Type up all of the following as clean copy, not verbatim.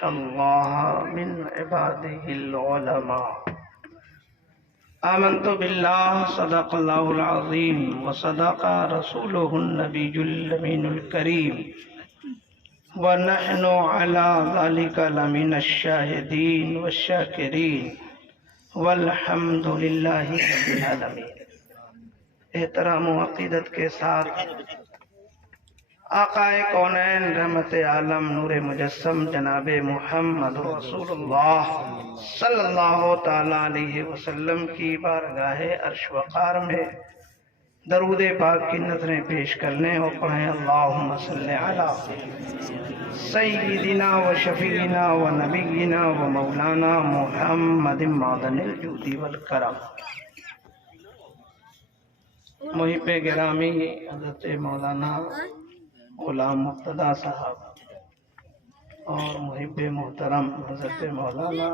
يخشى الله من عباده العلماء آمنت بالله صدق الله العظيم وصدق رسوله النبي الأمين الكريم ونحن على ذلك لمن الشاهدين والشاكرين والحمد لله رب العالمين۔ احترام و عقیدت کے ساتھ آقا کونین رحمت عالم نور مجسم جناب محمد رسول اللہ صلی اللہ تعالی علیہ وسلم کی بارگاہ عرش وقار میں درود پاک کی نظریں پیش کرنے اور پڑھیں اللہم صلی علی سیدنا و شفیعنا و نبینا و مولانا محمد معدن الجود والکرم۔ محب گرامی حضرت مولانا غلام مرتضیٰ صاحب اور محب محترم حضرت مولانا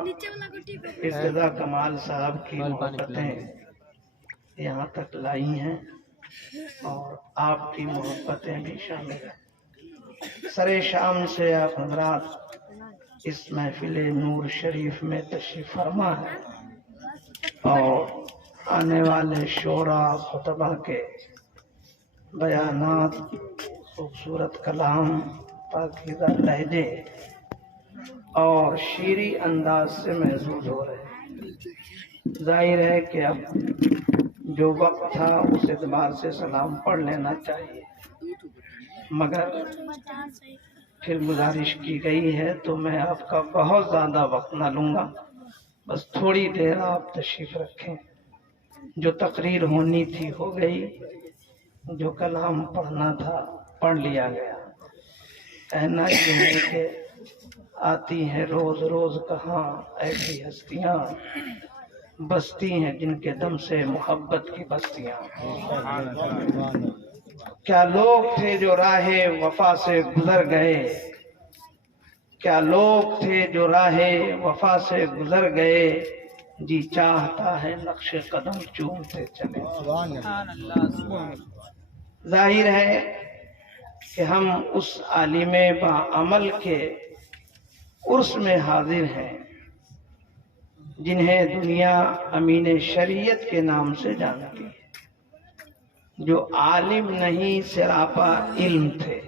ارتضیٰ کمال صاحب کی محبتیں یہاں تک لائی ہیں اور آپ کی محبتیں بھی شامل ہیں۔ سر شام سے آپ حضرات اس محفل نور شریف میں تشریف فرما ہے اور آنے والے شعرا خطبہ کے بیانات خوبصورت کلام پاکیزہ لہجے اور شیریں انداز سے محظوظ ہو رہے ہیں۔ ظاہر ہے کہ اب جو وقت تھا اس اعتبار سے سلام پڑھ لینا چاہیے، مگر پھر گزارش کی گئی ہے تو میں آپ کا بہت زیادہ وقت نہ لوں گا، بس تھوڑی دیر آپ تشریف رکھیں۔ جو تقریر ہونی تھی ہو گئی، جو کلام پڑھنا تھا پڑھ لیا گیا۔ کہنا یہ ہے کہ آتی ہیں روز روز کہاں ایسی ہستیاں، بستی ہیں جن کے دم سے محبت کی بستیاں۔ کیا لوگ تھے جو راہ وفا سے گزر گئے، کیا لوگ تھے جو راہ وفا سے گزر گئے، جی چاہتا ہے نقش قدم چومتے چلے۔ ظاہر ہے کہ ہم اس عالم باعمل کے عرس میں حاضر ہیں جنہیں دنیا امین شریعت کے نام سے جانتی ہے، جو عالم نہیں سراپا علم تھے،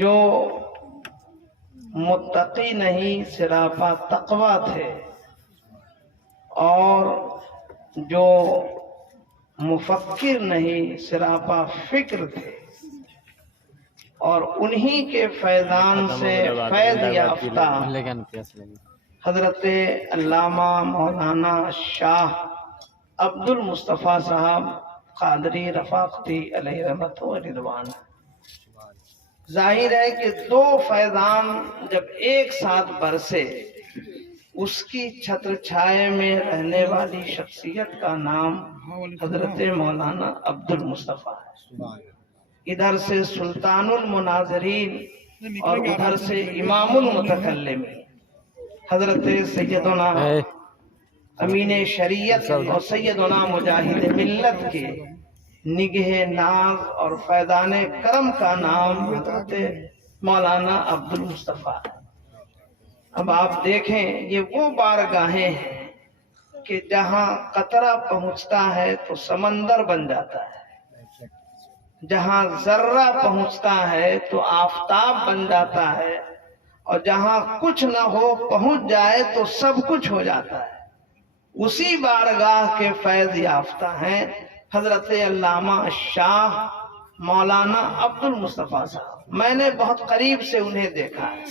جو متقی نہیں سراپا تقوی تھے، اور جو مفکر نہیں سراپا فکر تھے، اور انہی کے فیضان سے فیض یافتہ حضرت علامہ مولانا شاہ عبد المصطفیٰ صاحب قادری رفاقتی علیہ رحمت و رضوان۔ ظاہر ہے کہ دو فیضان جب ایک ساتھ برسے، اس کی چھتر چھائے میں رہنے والی شخصیت کا نام حضرت مولانا عبد المصطفیٰ ہے۔ ادھر سے سلطان المناظرین اور ادھر سے امام المتکلمین حضرت سیدنا امین شریعت اور سیدنا مجاہد ملت کے نگہ ناز اور فیضان کرم کا نام حضرت مولانا عبد المصطفیٰ ہے۔ اب آپ دیکھیں یہ وہ بارگاہیں ہیں کہ جہاں قطرہ پہنچتا ہے تو سمندر بن جاتا ہے، جہاں ذرہ پہنچتا ہے تو آفتاب بن جاتا ہے، اور جہاں کچھ نہ ہو پہنچ جائے تو سب کچھ ہو جاتا ہے۔ اسی بارگاہ کے فیض یافتہ ہیں حضرت علامہ شاہ مولانا عبد المصطفیٰ صاحب۔ میں نے بہت قریب سے انہیں دیکھا ہے۔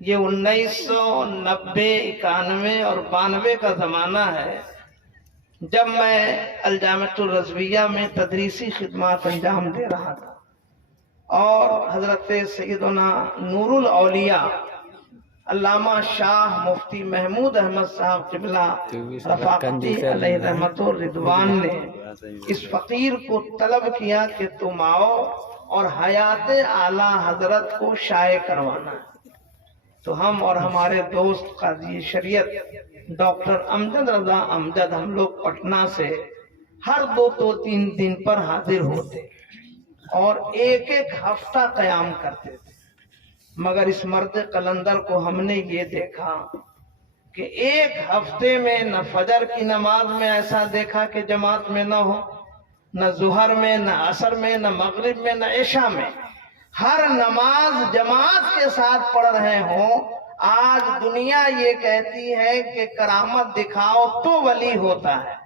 یہ 1990 91 اور 92 کا زمانہ ہے، جب میں الجامعۃ الرضویہ میں تدریسی خدمات انجام دے رہا تھا، اور حضرت سیدنا نور الاولیاء علامہ شاہ مفتی محمود احمد صاحب قبلہ رفاقتی علیہ رحمت و رضوان نے اس فقیر کو طلب کیا کہ تم آؤ اور حیات اعلیٰ حضرت کو شائع کروانا ہے۔ تو ہم اور ہمارے دوست قاضی شریعت ڈاکٹر امجد رضا امجد ہم لوگ پٹنہ سے ہر 2-3 دن پر حاضر ہوتے اور ایک ہفتہ قیام کرتے تھے۔ मगर इस मर्द कलंदर को हमने ये देखा कि एक हफ्ते में न फजर की नमाज में ऐसा देखा कि जमात में न हो, न जुहर में, न असर में, न मगरिब में, न इशा में, हर नमाज जमात के साथ पढ़ रहे हों। आज दुनिया ये कहती है कि करामत दिखाओ तो वली होता है,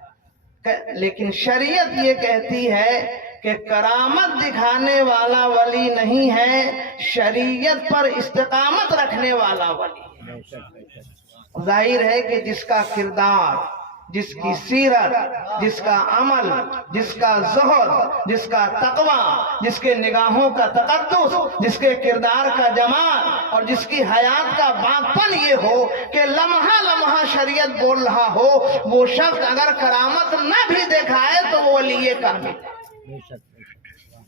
लेकिन शरीयत ये कहती है कि करामत दिखाने वाला वली नहीं है, शरीयत पर इस्तिकामत रखने वाला वली है। जाहिर है कि जिसका किरदार, जिसकी सीरत, जिसका अमल, जिसका ज़ुहद, जिसका तक़वा, जिसके निगाहों का तक़द्दुस, जिसके किरदार का जमाल और जिसकी हयात का बापन ये हो कि लम्हा लम्हा शरीयत बोल रहा हो, वो शख्स अगर करामत न भी दिखाए तो वो वली कामिल है।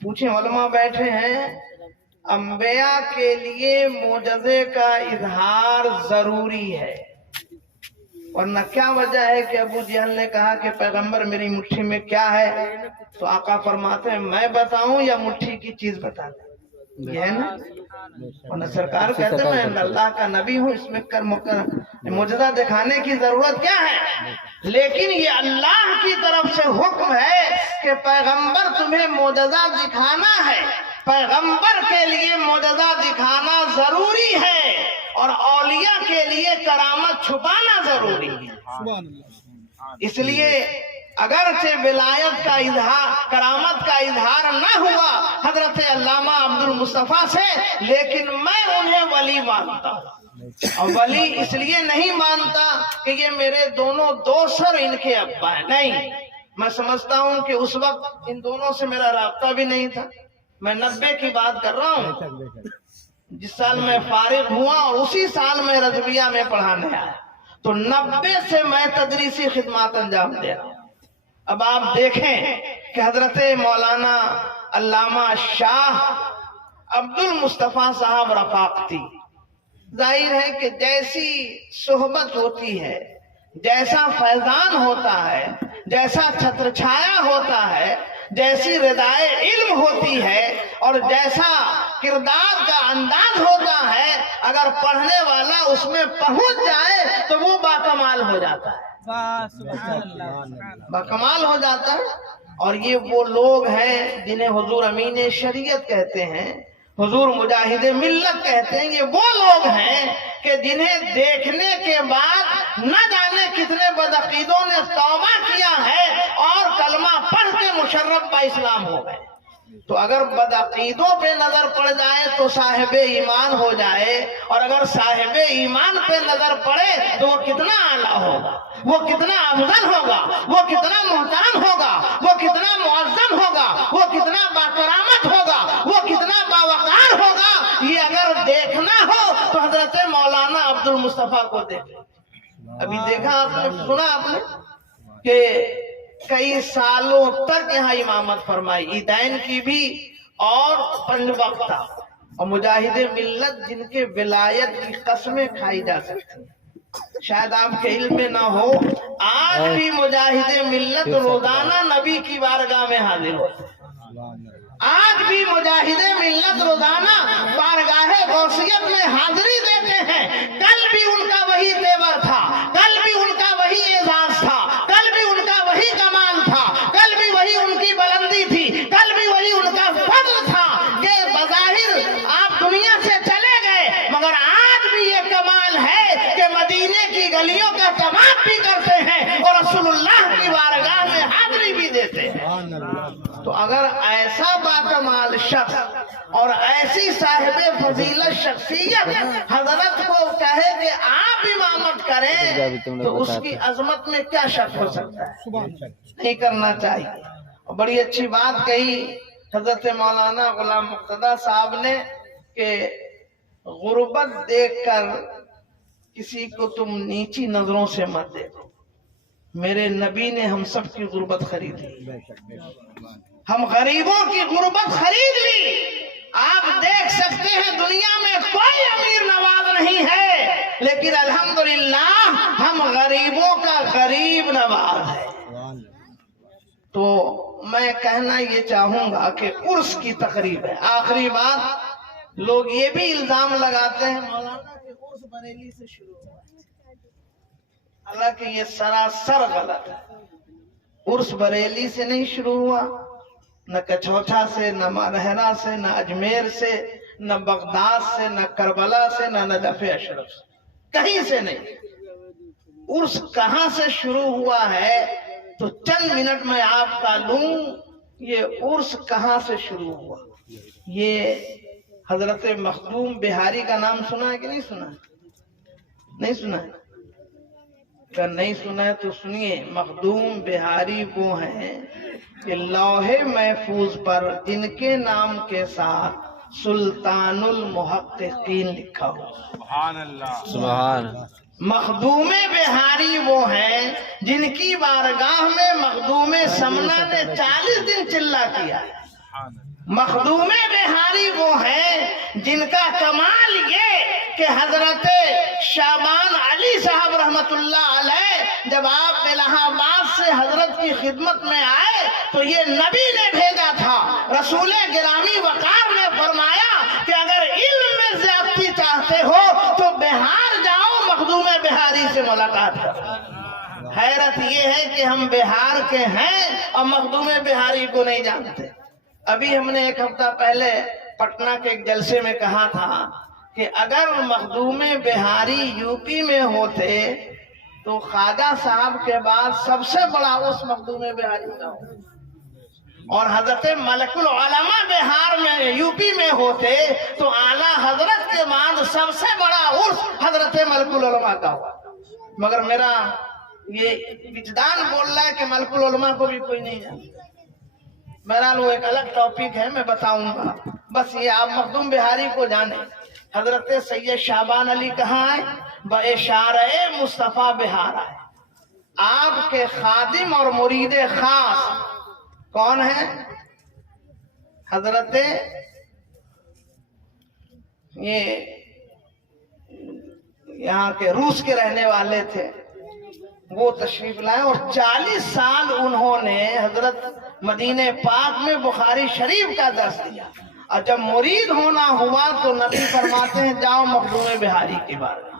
पूछे उलमा बैठे हैं, अंबिया के लिए मोजज़े का इजहार जरूरी है, वरना क्या वजह है कि अबू जहल ने कहा कि पैगंबर मेरी मुट्ठी में क्या है, तो आका फरमाते हैं मैं बताऊं या मुट्ठी की चीज बता दें, ये है ना। वरना सरकार कहते हैं मैं अल्लाह का नबी हूँ, इसमें मुजज़ा दिखाने की जरूरत क्या है। लेकिन ये अल्लाह की तरफ से हुक्म है कि पैगंबर तुम्हें मुजज़ा दिखाना है, पैगंबर के लिए मुजज़ा दिखाना जरूरी है और औलिया के लिए करामत छुपाना जरूरी है। इसलिए अगरचे विलायत का इजहार, करामत का इजहार न हुआ हजरत अल्लामा अब्दुल मुस्तफा से, लेकिन मैं उन्हें वली मानता हूँ। और वली इसलिए नहीं मानता कि ये मेरे दोनों दोस्त और इनके अब्बा है, नहीं, मैं समझता हूँ कि उस वक्त इन दोनों से मेरा राब्ता भी नहीं था। मैं 90 की बात कर रहा हूँ, जिस साल मैं फारिग हुआ और उसी साल मैं रज़विया में पढ़ाने आया, तो 90 से मैं तदरीसी खिदमत अंजाम दे रहा हूँ। अब आप देखें कि हजरत मौलाना अल्लामा शाह अब्दुल मुस्तफा साहब रफाकती, जाहिर है कि जैसी सोहबत होती है, जैसा फैजान होता है, जैसा छत्र छाया होता है, जैसी रिदाए इल्म होती है और जैसा किरदार का अंदाज होता है, अगर पढ़ने वाला उसमें पहुंच जाए तो वो बाकमाल हो जाता है, बाकमाल हो जाता है। और ये वो लोग हैं जिन्हें हुजूर अमीन शरीयत कहते हैं, हुजूर मुजाहिद मिल्लत कहते हैं। ये वो लोग हैं कि जिन्हें देखने के बाद न जाने कितने बदअकीदों ने तौबा किया है और कलमा पढ़ के मुशर्रफ बा इस्लाम हो गए। तो अगर बदअकीदों पे नजर पड़ जाए तो साहिब ईमान हो जाए, और अगर साहिब ईमान पे नजर पड़े तो वो कितना आला होगा, वो कितना अफजल होगा, वो कितना मोहतरम होगा, वो कितना मुअज्जम होगा, वो कितना बाकरामत होगा, वो कितना बावकार होगा। ये अगर देखना हो तो हजरत मौलाना अब्दुल मुस्तफा को देखें। अभी देखा आपने, सुना आपने कि कई सालों तक यहाँ इमामत फरमाई, ईदैन की भी और पंज वक्ता, और मुजाहिद मिल्लत जिनके विलायत की कसमें खाई जा सकती हैं। शायद आपके इल्म में ना हो, आज भी मुजाहिद मिल्लत रोजाना नबी की बारगाह में हाजिर होते हैं। आज भी मुजाहिद मिल्लत रोजाना बारगाह गौसियत में हाजिरी देते हैं। कल भी उनका वही तेवर था, कल भी उनका वही एजाज था, कल भी उनका वही कमाल था, कल भी वही उनकी बुलंदी थी, कल भी वही उनका फضل था कि बज़ाहिर आप दुनिया से चले गए, मगर आज भी ये कमाल है कि मदीने की गलियों का तवाफ भी करते हैं और रसूलुल्लाह की बारगाह में हाजिरी भी देते हैं। तो अगर ऐसा बाकमाल शख्स और ऐसी साहिब फजीलत शख्सियत हजरत को कहे कि आप इमामत करें तो उसकी अजमत में क्या शक हो सकता है। नहीं करना चाहिए। और बड़ी अच्छी बात कही हजरत मौलाना गुलाम मुक्तदा साहब ने कि गुर्बत देखकर किसी को तुम नीची नजरों से मत देखो। मेरे नबी ने हम सब की गुर्बत खरीद ली, हम गरीबों की गुर्बत खरीद ली। आप देख सकते हैं दुनिया में कोई अमीर नवाज नहीं है, लेकिन अल्हम्दुलिल्लाह हम गरीबों का गरीब नवाज है। तो मैं कहना ये चाहूंगा कि उर्स की तकरीब है। आखिरी बात, लोग ये भी इल्जाम लगाते हैं मौलाना के उर्स बरेली से शुरू हुआ, हालांकि ये सरासर गलत है। उर्स बरेली से नहीं शुरू हुआ, न कछौछा से, न मारहरा से, न अजमेर से, न बगदाद से, न करबला से, न नजफ अशरफ से, कहीं से नहीं। उर्स कहां से शुरू हुआ है तो चंद मिनट में आपका लूं। ये उर्स कहां से शुरू हुआ, ये हजरत मखदूम बिहारी का नाम सुना है कि नहीं सुना है? नहीं सुना है? अगर नहीं सुना है तो सुनिए। मखदूम बिहारी वो हैं कि लौहे महफूज पर जिनके नाम के साथ सुल्तानुल मुहक्किकीन लिखा हो। सुभान अल्लाह, सुभान। मखदूमे बिहारी वो हैं जिनकी बारगाह में मखदूमे समना ने 40 दिन चिल्ला किया। मखदूमे बिहारी वो हैं जिनका कमाल ये कि हजरत शाबान अली साहब रहमतुल्लाह अलैह जब आप इलाहाबाद से हजरत की खिदमत में आए तो ये नबी ने भेजा था। रसूल गिरामी वकार ने फरमाया कि अगर इल्म में ज़्यादती चाहते हो तो बिहार जाओ, मखदूमे बिहारी से मुलाकात करो। हैरत ये है कि हम बिहार के हैं और मखदूमे बिहारी को नहीं जानते। अभी हमने एक हफ्ता पहले पटना के एक जलसे में कहा था कि अगर मखदूमे बिहारी यूपी में होते तो ख्वाजा साहब के बाद सबसे बड़ा उस मखदूमे बिहारी का हो, और हजरत मलकुल उलमा बिहार में यूपी में होते तो आला हजरत के बाद सबसे बड़ा उर्स हजरत मलकुल उलमा का हो। मगर मेरा ये विजदान बोल रहा है कि मलकुल उलमा को भी कोई नहीं जानता। बहरहाल वो एक अलग टॉपिक है, मैं बताऊंगा। बस ये आप मखदूम बिहारी को जाने। हजरत सैयद शाबान अली कहाँ है? बइशारे मुस्तफा बिहार आए। आपके खादिम और मुरीद खास कौन है? हजरत ये यहाँ के रूस के रहने वाले थे, वो तशरीफ लाए और 40 साल उन्होंने हजरत मदीने पाक में बुखारी शरीफ का दर्स दिया। और जब मुरीद होना हुआ तो नबी फरमाते हैं जाओ मखदूमे बिहारी की बारगाह।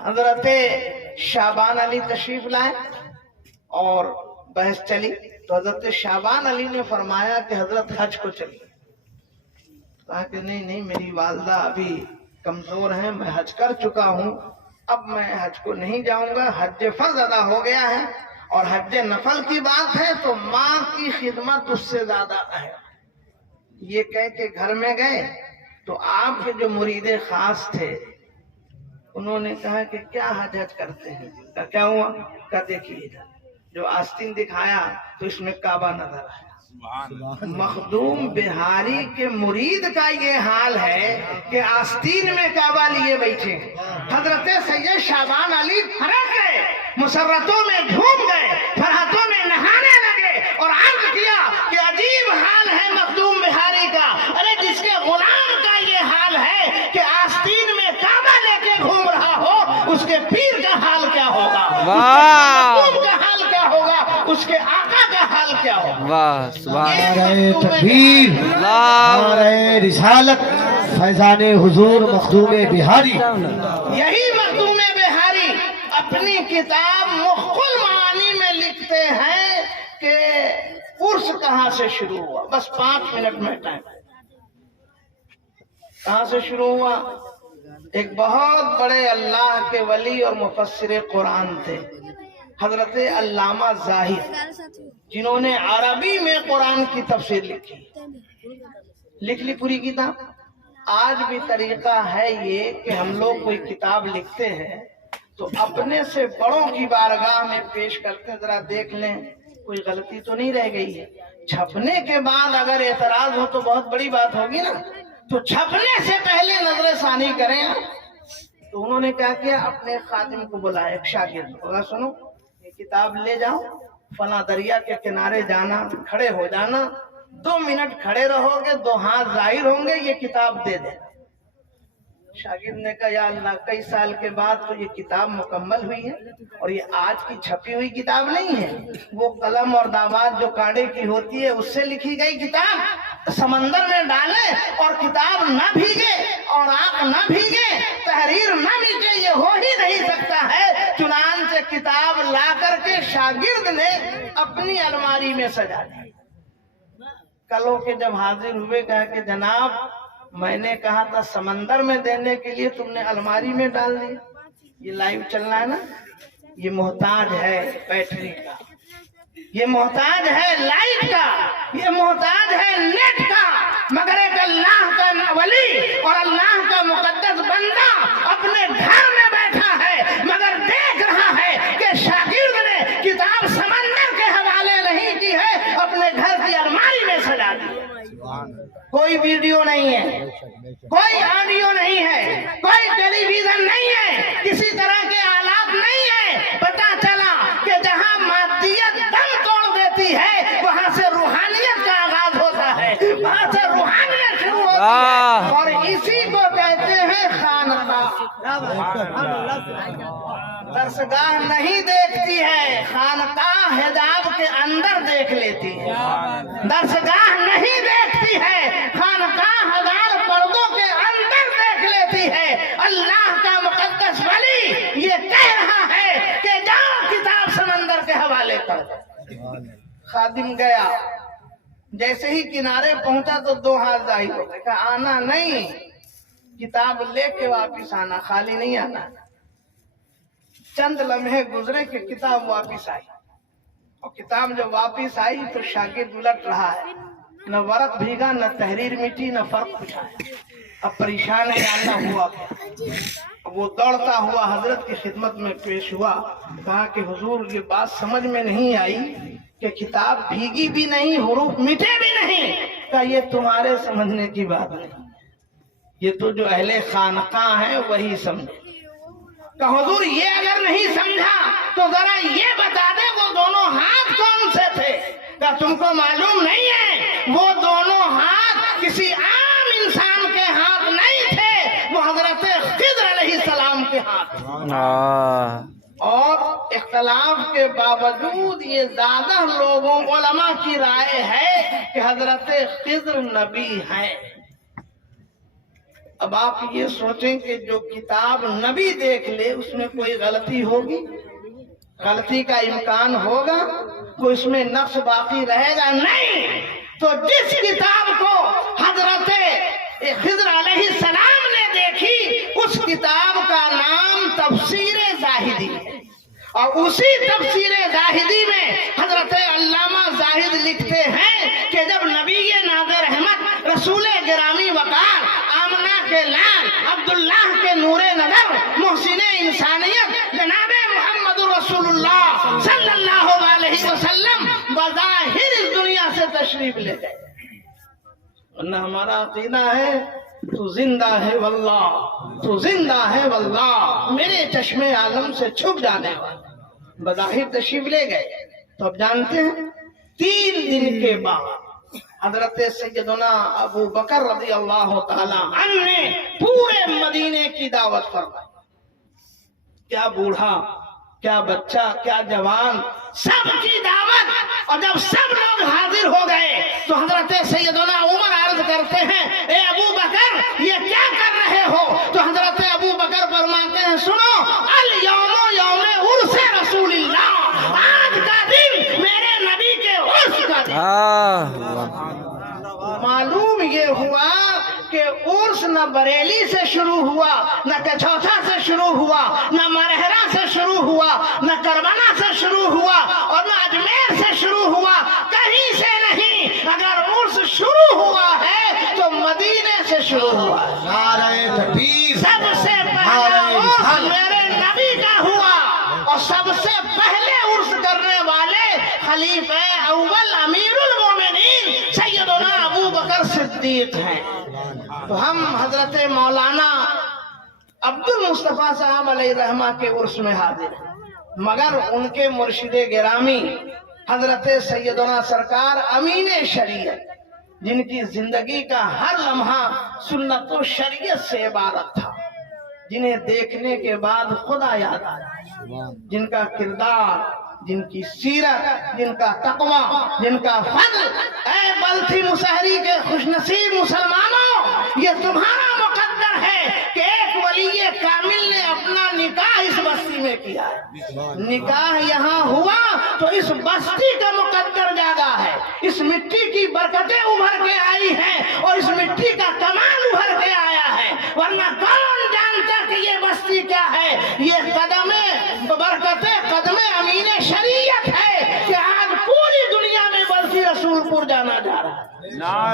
हजरत शाबान अली तशरीफ लाए और बहस चली तो हजरत शाबान अली ने फरमाया कि हजरत हज को चलिए। कहा कि नहीं नहीं, मेरी वालदा अभी कमजोर है, मैं हज कर चुका हूँ, अब मैं हज को नहीं जाऊंगा। हज फर्ज अदा हो गया है और हज नफल की बात है तो माँ की खिदमत उससे ज्यादा है। ये कह के घर में गए तो आपके जो मुरीदे खास थे उन्होंने कहा कि क्या हज करते हैं? क्या हुआ? क्या देखिए जो आस्तीन दिखाया तो इसमें काबा नजर आया। मखदूम बिहारी के मुरीद का ये हाल है कि आस्तीन में काबा लिए बैठे। हजरत सैयद शाबान अली फरक गए, मुसर्रतों में झूम गए, फरहतों में नहाने लगे और अर्ज किया कि अजीब हाल है मखदूम बिहारी का। अरे जिसके गुलाम का ये हाल है कि आस्तीन में काबा लेके घूम रहा हो, उसके पीर का हाल क्या होगा? मखदूम का हाल क्या होगा? उसके आका का हाल क्या होगा? वाह सुभान नारे तकबीर, नारे रिसालत, फैजाने हुजूर मखदूमे बिहारी। यही मखदूमे बिहारी अपनी किताब मुख्कुल मानी में लिखते हैं कि उर्स कहाँ से शुरू हुआ। बस 5 मिनट में टाइम। कहाँ से शुरू हुआ? एक बहुत बड़े अल्लाह के वली और मुफस्सिर कुरान थे हजरत अल्लामा जाहिर, जिन्होंने अरबी में कुरान की तफसीर लिख ली पूरी किताब। आज भी तरीका है ये कि हम लोग कोई किताब लिखते हैं तो अपने से बड़ों की बारगाह में पेश करते हैं, जरा देख लें कोई गलती तो नहीं रह गई है। छपने के बाद अगर एतराज हो तो बहुत बड़ी बात होगी ना, तो छपने से पहले नजर सानी करें। तो उन्होंने क्या किया, अपने खादिम को बुलाया, एक शागिर्द को, सुनो ये किताब ले जाओ, फला दरिया के किनारे जाना, खड़े हो जाना, 2 मिनट खड़े रहोगे, 2 हाथ जाहिर होंगे, ये किताब दे देना। शागिर्द ने कहा या अल्लाह, कई साल के बाद तो ये किताब मुकम्मल हुई है और ये आज की छपी हुई किताब नहीं है, वो कलम और दावात जो कांडे की होती है उससे लिखी गई किताब। समंदर में डाले और किताब न भीगे और आंख न भीगे, तहरीर न मिटे, ये हो ही नहीं सकता है। चुनांचे किताब ला करके शागिर्द ने अपनी अलमारी में सजा दी। कल के जब हाजिर हुए कहा कि जनाब मैंने कहा था समंदर में देने के लिए, तुमने अलमारी में डाल दिया। ये लाइव चलना है ना, ये मोहताज है बैटरी का, ये मोहताज है लाइट का, ये मोहताज है नेट का, मगर एक अल्लाह का वली और अल्लाह का मुकद्दस बंदा अपने घर में बैठा है, मगर देख रहा है कि शागिर्द ने किताब समंदर के हवाले नहीं की है, अपने घर की अलमारी में सजा दी। कोई वीडियो नहीं है, कोई ऑडियो नहीं है, कोई टेलीविजन नहीं है, किसी तरह के आलात नहीं है। पता चला कि जहां मादियत दम तोड़ देती है, वहां से रूहानियत का आगाज होता है, वहां से रूहानियत शुरू होती है, और इसी को कहते हैं खानकाह। दरसगाह नहीं देखती है, खानकाह हिजाब के अंदर देख लेती है। दरसगाह नहीं देखती है, खानकाह हजार पर्दों के अंदर देख लेती है। अल्लाह का मुकद्दस वली ये कह रहा है कि जाओ किताब समंदर के हवाले कर दो। खादिम गया, जैसे ही किनारे पहुंचा तो दो हाथ जाहिर हो गए, कहा आना नहीं, किताब लेके वापिस आना, खाली नहीं आना। चंद लम्हे गुजरे कि किताब वापिस आई, और किताब जब वापिस आई तो शागिर्द उलट रहा है, न वर्क भीगा, न तहरीर मिटी, न फर्क पूछा है। अब परेशान है, जानना हुआ क्या। अब वो दौड़ता हुआ हजरत की खिदमत में पेश हुआ, कहा कि हुजूर ये बात समझ में नहीं आई कि किताब भीगी भी नहीं, हुरूफ मिटे भी नहीं। कहा ये तुम्हारे समझने की बात नहीं, ये तो जो अहले खानकाह है वही समझे। कहा हुजूर ये अगर नहीं समझा तो जरा ये बता दे वो दोनों हाथ कौन से थे। क्या तुमको मालूम नहीं है वो दोनों हाथ किसी आम इंसान के हाथ नहीं थे, वो हजरत खिद्र अलैहिस्सलाम के हाथ। और इख्तलाफ के बावजूद ये ज्यादा लोगों उलमा की राय है कि हजरत खिद्र नबी हैं। अब आप ये सोचें कि जो किताब नबी देख ले उसमें कोई गलती होगी, गलती का इम्कान होगा, कोई उसमें नक्श बाकी रहेगा नहीं। तो जिस किताब को हजरत खिद्र अलैहिस्सलाम ने देखी उस किताब का नाम तफसीर जाहिदी है, और उसी तफसीर जाहिदी में हजरत अल्लामा जाहिद लिखते हैं कि जब नबी नाज़िर रहमत रसूल गिरामी वकार आमना के लाल अब्दुल्लाह के नूरे नजर मोहसिने इंसानियत जनाबे मुहम्मदुर रसूलुल्लाह सल्लल्लाहु अलैहि वसल्लम बज़ाहिर इस दुनिया से तशरीफ ले गए। वरना हमारा अकीदा है तू जिंदा है वल्लाह, तू जिंदा है वल्लाह, मेरे चश्मे आलम से छुप जाने वाला। बज़ाहिर तशरीफ ले गए। तो अब जानते हैं 3 दिन के बाद हजरत सैयदना अबू बकर रज़ी अल्लाह तआला अन्हु ने पूरे मदीने की दावत फरमाई। क्या बूढ़ा, क्या बच्चा, क्या जवान, सबकी दावत। और जब सब लोग हाजिर हो गए तो हजरत सैयदना उमर अर्ज करते हैं, ए अबू बकर ये क्या कर रहे हो। तो हजरत अबू बकर फरमाते हैं, सुनो, अल यौमो यौमे उर्से रसूलिल्लाह, आज का दिन मेरे नबी के उर्स का दिन। मालूम ये हुआ कि उर्स न बरेली से शुरू हुआ, न कचौथा से शुरू हुआ, न मरहरा से शुरू हुआ, न करबला से शुरू हुआ, और न अजमेर से शुरू हुआ, कहीं से नहीं। अगर उर्स शुरू हुआ है तो मदीने से शुरू हुआ। नारे तकबीर, सबसे पहला उर्स मेरे नबी का हुआ, और सबसे पहले उर्स करने वाले खलीफा अव्वल अमीरुल मोमिनीन सैयदना अबू बकर सिद्दीक हैं। तो हम हजरत मौलाना अब्दुल मुस्तफा साहब अलैहिर्रहमा के उर्स में हाजिर हैं, मगर उनके मुर्शिदे गिरामी हजरत सैयदना सरकार अमीने शरीयत, जिनकी जिंदगी का हर लम्हा सुन्नत व शरीयत से इबारत था, जिन्हें देखने के बाद खुदा याद आया, जिनका किरदार, जिनकी सीरत, जिनका तकवा, जिनका फज़ल اے بلتھی مسہری کے خوش نصیب مسلمانوں، یہ تمہارا مقدر ہے کہ ایک ولی کامل نے اپنا نکاح اس بستی میں کیا ہے۔ نکاح یہاں ہوا تو اس بستی کا مقدر جاگا ہے، اس مٹی کی برکتیں ابھر کے آئی ہیں اور اس مٹی کا کمال ابھر کے آیا ہے، ورنہ کون جانتا کہ یہ بستی کیا ہے؟ یہ قدم برکت قدم امین شریعت ہے کہ آج پوری دنیا میں بلخی رسول پور جانا جا رہا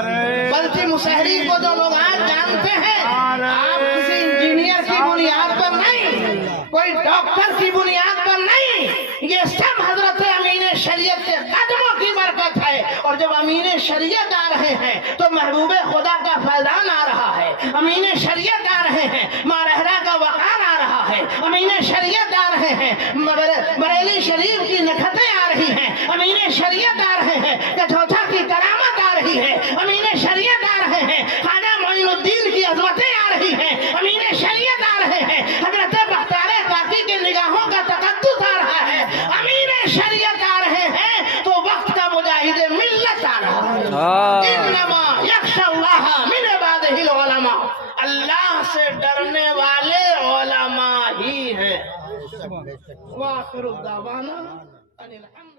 ہے۔ بلخی مسہری کو جو لوگ آج جانتے ہیں، آپ کسی انجینئر کی بنیاد پر نہیں، کوئی ڈاکٹر کی بنیاد پر نہیں، یہ سب حضرت امین شریعت کے قدموں کی برکت ہے۔ اور جب امین شریعت آ رہے ہیں تو محبوب خدا کا فیضان آ رہا ہے، امین شریعت آ رہے ہیں، ماں رہرا کا وقار آ رہا ہے، امین شریعت آ رہے ہیں، بریلی شریف کی نکھتیں آ رہی ہیں، امین شریعت آ رہے ہیں، کچھوچا کی کرامت آ رہی ہے، امین شریعت آ رہے ہیں، خواجہ معین الدین کی عظمتیں آ رہی ہیں، امین شریعت آ رہے ہیں، حضرت بختیار کاکی کے نگاہوں کا تقدس آ رہا ہے، امین شریعت آ رہے ہیں تو وقت کا مجاہد ملت آ رہا ہے۔ انما یخشی اللہ من عبادہ العلماء، اللہ سے ڈرنے والے علماء ہی ہیں۔ وآخر الدعوانا ان الحمد